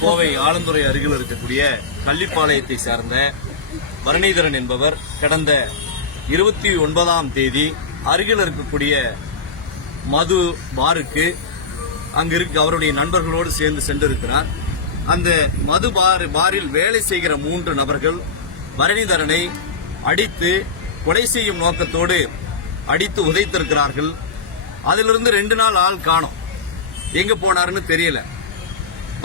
கோவை ஆலந்துறை அருகில் இருக்கக்கூடிய கள்ளிப்பாளையத்தை சார்ந்த பரணிதரன் என்பவர் கடந்த இருபத்தி ஒன்பதாம் தேதி அருகில் இருக்கக்கூடிய மது பாருக்கு அங்கு அவருடைய நண்பர்களோடு சேர்ந்து சென்றிருக்கிறார். அந்த மது பார் பாரில் வேலை செய்கிற மூன்று நபர்கள் பரணிதரனை அடித்து கொலை செய்யும் நோக்கத்தோடு அடித்து உதைத்திருக்கிறார்கள். அதிலிருந்து ரெண்டு நாள் ஆள் காணும். எங்க போனாருன்னு தெரியல.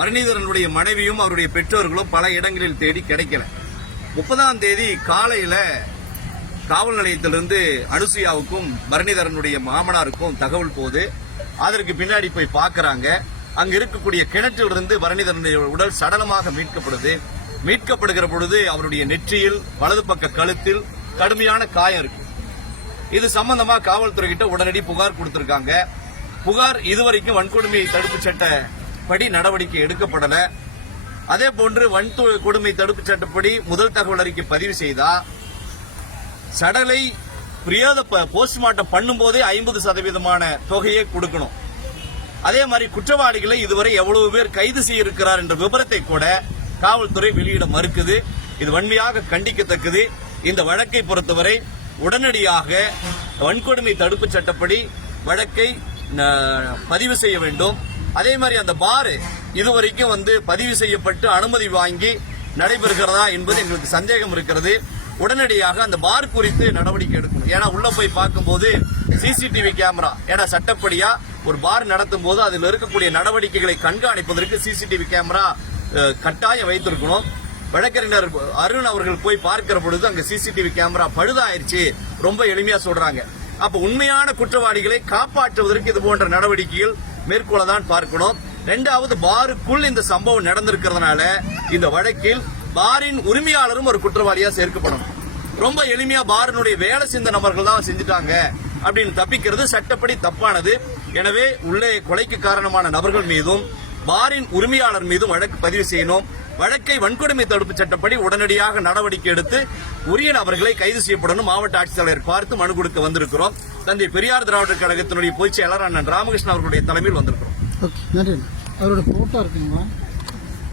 பரணிதரனுடைய மனைவியும் அவருடைய பெற்றோர்களும் பல இடங்களில் தேடி கிடைக்கல. முப்பதாம் தேதி காலையில காவல் நிலையத்திலிருந்து அனுசுயாவுக்கும் பரணிதரனுடைய மாமனாருக்கும் தகவல் போகுது. அதற்கு பின்னாடி போய் பார்க்கறாங்க. அங்க இருக்கக்கூடிய கிணற்றிலிருந்து பரணிதரனுடைய உடல் சடலமாக மீட்கப்படுது. மீட்கப்படுகிற பொழுது அவருடைய நெற்றியில் வலது பக்க கழுத்தில் கடுமையான காயம் இருக்கு. இது சம்பந்தமா காவல்துறை கிட்ட உடனடி புகார் கொடுத்திருக்காங்க. புகார் இதுவரைக்கும் வன்கொடுமை தடுப்பு சட்ட படி நடவடிக்கை எடுக்கப்படல. அதே போன்று வன்து கொடுமை தடுப்பு சட்டப்படி முதல் தகவல் அறிக்கை பதிவு செய்தா. சடலை பிரியாத போஸ்ட்மார்ட்டம் பண்ணும்போதே ஐம்பது சதவீதமான தொகையை கொடுக்கணும். அதே மாதிரி குற்றவாளிகளை இதுவரை எவ்வளவு பேர் கைது செய்யிருக்கிறார் என்ற விபரத்தை கூட காவல்துறை வெளியிட மறுக்குது. இது வன்மையாக கண்டிக்கத்தக்கது. இந்த வழக்கை பொறுத்தவரை உடனடியாக வன்கொடுமை தடுப்பு சட்டப்படி வழக்கை பதிவு செய்ய வேண்டும். அதே மாதிரி அந்த பாரு இதுவரைக்கும் வந்து பதிவு செய்யப்பட்டு அனுமதி வாங்கி நடைபெறுகிறதா என்பது எங்களுக்கு சந்தேகம் இருக்கிறது. உடனடியாக அந்த பார் குறித்து நடவடிக்கை எடுக்கணும். ஏன்னா உள்ள போய் பார்க்கும்போது சிசிடிவி கேமரா. ஏன்னா சட்டப்படியா ஒரு பார் நடத்தும் போது அதில் இருக்கக்கூடிய நடவடிக்கைகளை கண்காணிப்பதற்கு சிசிடிவி கேமரா கட்டாயம் வைத்திருக்கணும். வழக்கறிஞர் அருண் அவர்கள் போய் பார்க்கிற பொழுது அங்க சிசிடிவி கேமரா பழுதாயிருச்சு. ரொம்ப எளிமையா சொல்றாங்க. அப்ப உண்மையான குற்றவாளிகளை காப்பாற்றுவதற்கு இது போன்ற நடவடிக்கைகள் மேற்கொள்ளதான் பார்க்கணும். ரெண்டாவது பாருக்குள் இந்த சம்பவம் நடந்திருக்கிறதுனால இந்த வழக்கில் பாரின் உரிமையாளரும் ஒரு குற்றவாளியா சேர்க்கப்படும் ரொம்ப எளிமையா பாரினுடைய வேலை செஞ்ச நபர்கள் தான் செஞ்சுட்டாங்க அப்படின்னு தப்பிக்கிறது சட்டப்படி தப்பானது. எனவே உள்ளே கொலைக்கு காரணமான நபர்கள் மீதும் பாரின் உரிமையாளர் மீதும் வழக்கு பதிவு செய்யணும். வழக்கை வன்கொடுமை தடுப்பு சட்டப்படி உடனடியாக நடவடிக்கை எடுத்து உரிய நபர்களை கைது செய்யப்படணும். மாவட்ட ஆட்சித்தலைவர் பார்த்து மனு கொடுக்க வந்திருக்கிறோம். தந்தை பெரியார் திராவிடர் கழகத்தினுடைய பொதுச் செயலாளர் அண்ணன் ராமகிருஷ்ணன் அவர்களுடைய தலைமையில் வந்திருக்கிறோம். அவரோட போட்டோ இருக்குங்களா?